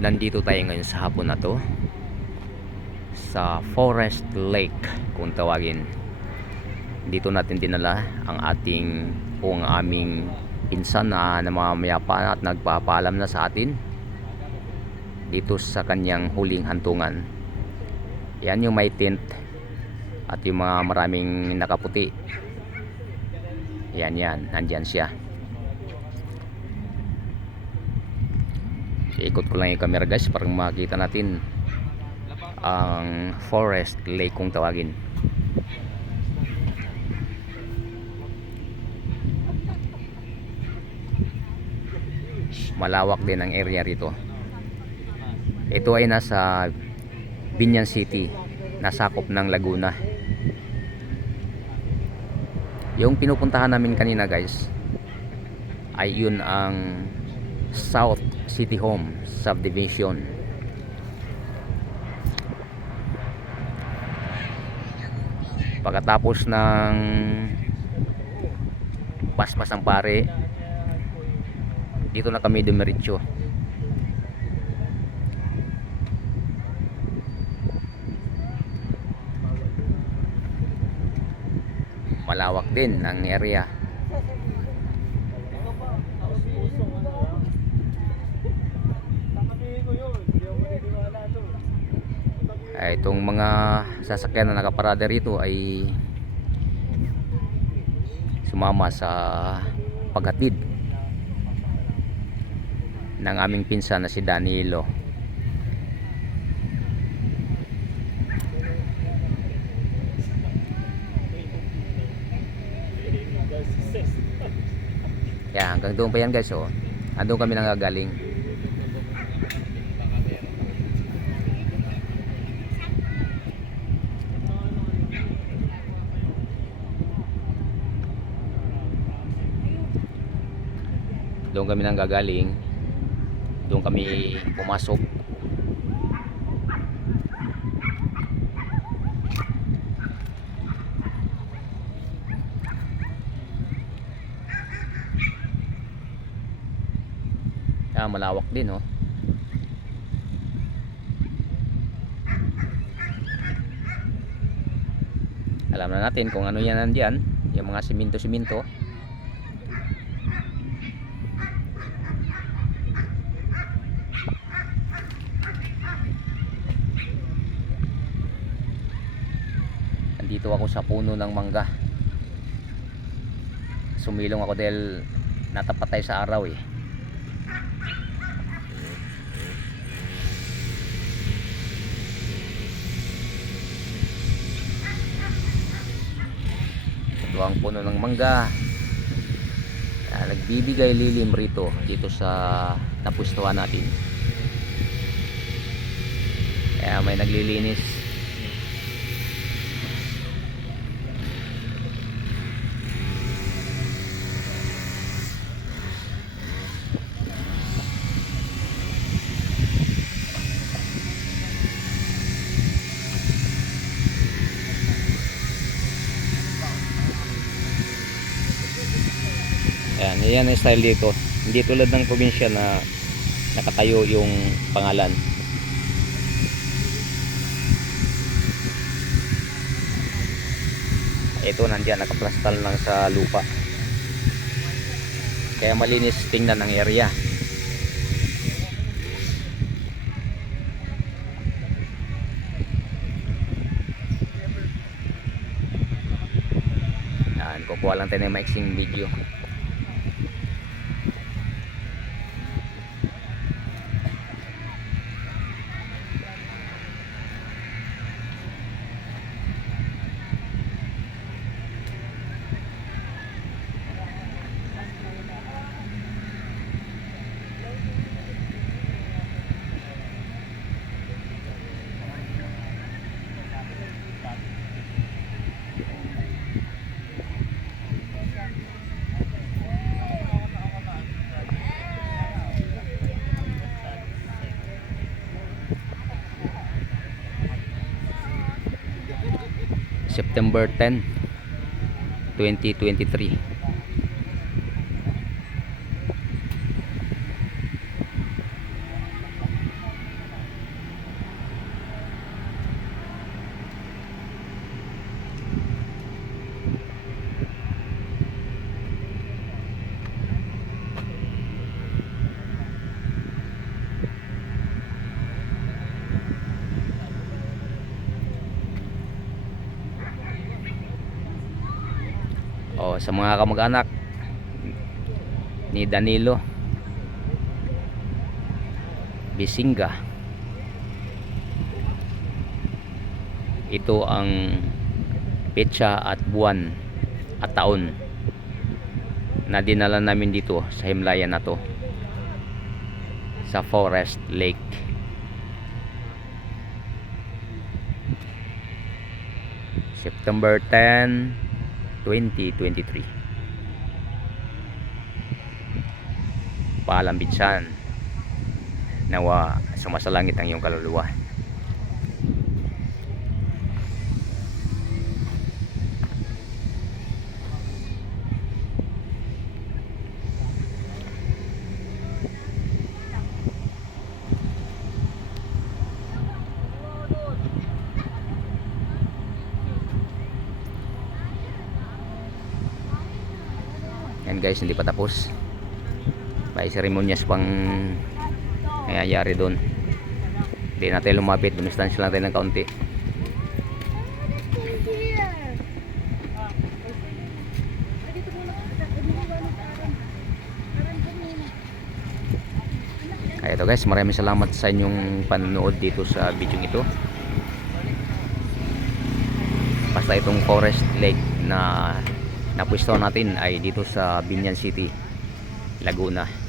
Nandito tayo ngayon sa hapon na to sa Forest Lake kung tawagin. Dito natin dinala ang ating o ang aming pinsan na namamayapa at nagpapaalam na sa atin dito sa kanyang huling hantungan. Yan yung may tent at yung mga maraming nakaputi. Yan, nandyan siya. Ikot ko lang yung camera guys para makita natin ang Forest Lake kung tawagin. Malawak din ang area rito. Ito ay nasa Binyan City, nasakop ng Laguna. Yung pinupuntahan namin kanina guys ay yun ang South City Home Subdivision. Pagkatapos ng Paspas ng Pare, dito na kami dumiretso. Malawak din ang area. Itong mga sasakyan na nakaparada rito ay sumama sa paghatid ng aming pinsan na si Danilo. Hanggang doon pa yan guys. Andun kami nanggagaling. Doon kami nanggagaling. Doon kami pumasok. Malawak din Alam na natin kung ano yan nandyan, yung mga siminto. Dito ako sa puno ng mangga. Sumilong ako dahil natapat tayo sa araw Ito ang puno ng mangga. Nagbibigay lilim rito dito sa napustuhan natin. Kaya may naglilinis. Yan ang style dito. Hindi tulad ng probinsya na nakatayo yung pangalan. Ito nandiyan, nakaplastal lang sa lupa. Kaya malinis tingnan ang area. Yan, kukuha lang tayo ng maiksing video. September 10, 2023. sa mga kamag-anak ni Danilo Bisinga, ito ang petsa at buwan at taon na dinala namin dito sa himlayan na to, sa Forest Lake. September 10, 2023. Paalam Binsan, nawa sumasalangit ang iyong kaluluwa. Yan guys, hindi pa tapos. May seremonyas pang nangyayari doon. Hindi natin lumapit, dumistansya lang tayo ng kaunti. Kaya ito guys, maraming salamat sa inyong panonood dito sa video ito. Basta itong Forest Lake na napwesto natin ay dito sa Binyan City, Laguna.